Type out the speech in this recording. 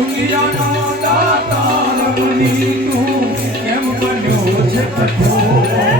દુનિયાનો દાતા રમણી તું એમ બન્યો છે કઠોર.